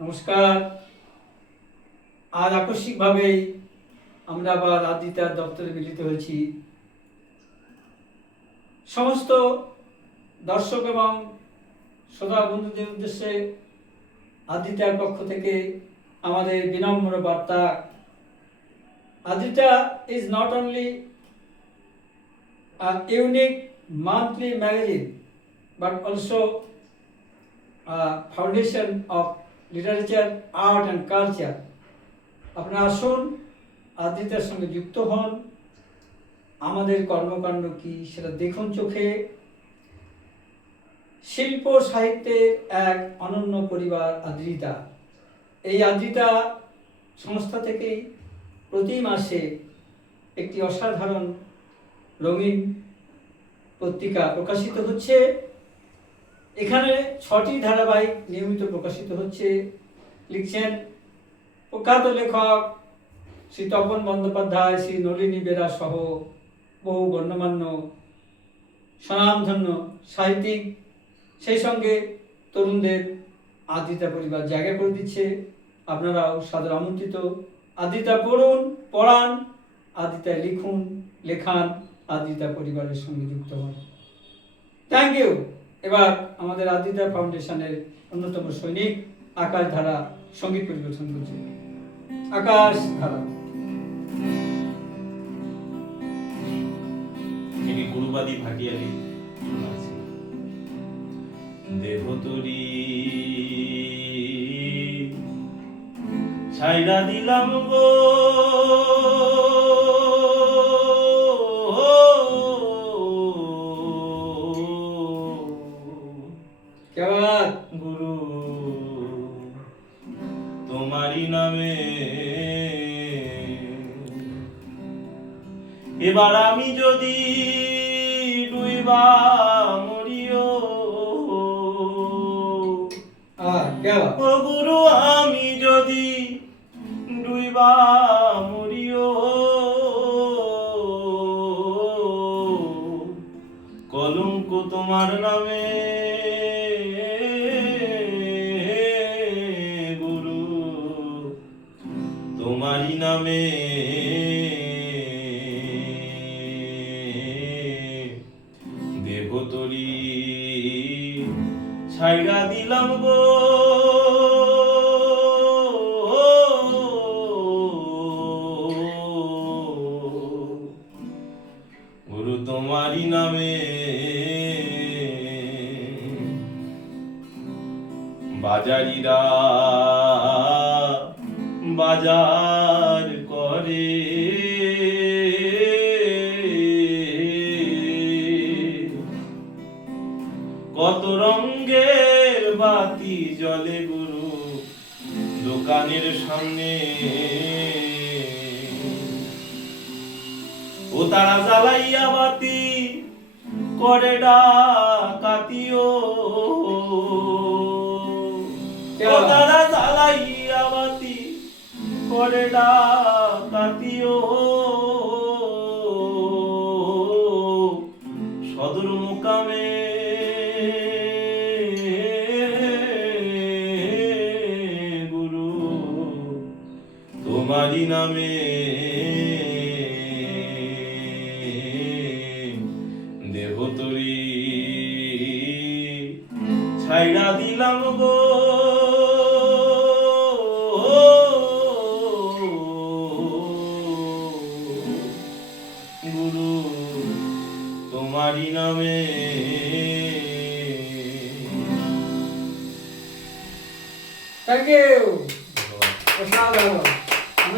নমস্কার। আজ আকস্মিকভাবেই আমরা আবার আদিতার দপ্তরে মিলিত হয়েছি। সমস্ত দর্শক এবং শ্রোতা বন্ধুদের উদ্দেশ্যে আদিতার পক্ষ থেকে আমাদের বিনম্র বার্তা। Aditya is not only a unique monthly magazine but also a foundation of literature, art and culture. আপনারা আসুন, আদিতার সঙ্গে যুক্ত হন, আমাদের কর্মকাণ্ড কি সেটা দেখুন চোখে। শিল্প সাহিত্যের এক অনন্য পরিবার আদ্রিতা। এই আদ্রিতা সংস্থা থেকেই প্রতি মাসে একটি অসাধারণ রঙিন পত্রিকা প্রকাশিত হচ্ছে। এখানে 6টি ধারাবাহিক নিয়মিত প্রকাশিত হচ্ছে। লিখছেন প্রখ্যাত লেখক শ্রী তপন বন্দ্যোপাধ্যায়, শ্রী নলিনী বেরা সহ বহু গণ্যমান্য স্বনামধন্য সাহিত্যিক। সেই সঙ্গে তরুণদের আদ্রিতা পরিবার জায়গা করে দিচ্ছে। আপনারাও সাদর আমন্ত্রিত। আদ্রিতা পড়ুন, পড়ান, আদ্রিতায় লিখুন, লেখান, আদ্রিতা পরিবারের সঙ্গে যুক্ত হন। Thank you. এবার আমাদের আদ্রিতা ফাউন্ডেশনের অন্যতম সৈনিক আকাশ ধারা সঙ্গীত পরিবেশন করছে। আকাশ ধারা। গুরুবাদী ভাটিয়ালি দেহ তরি ছাইরা দিলাম গো গুরু তোমারি নামে। এবার আমি যদি ডুইবা মরিও ও গুরু, আমি যদি ডুইবা মরিও, কলঙ্ক তোমার নামে গুরু, তোমারই নামে। দেহ তরি ছাইড়া দিলাম গো গুরু, তোমারই নামে। বাজারিরা বাজার করে কত রঙের বাতি জ্বলে গুরু দোকানের সামনে, ও তারা জ্বালাইয়া বাতি করে ডাকাতিও, ও তারা জ্বালাইয়া বাতি করে ডাকাতিও, সদর মোকামে গুরু, তোমারই নামে। দেহ তরি ছাইড়া দিলাম গো গুরু, তোমারই নামে। Thank you.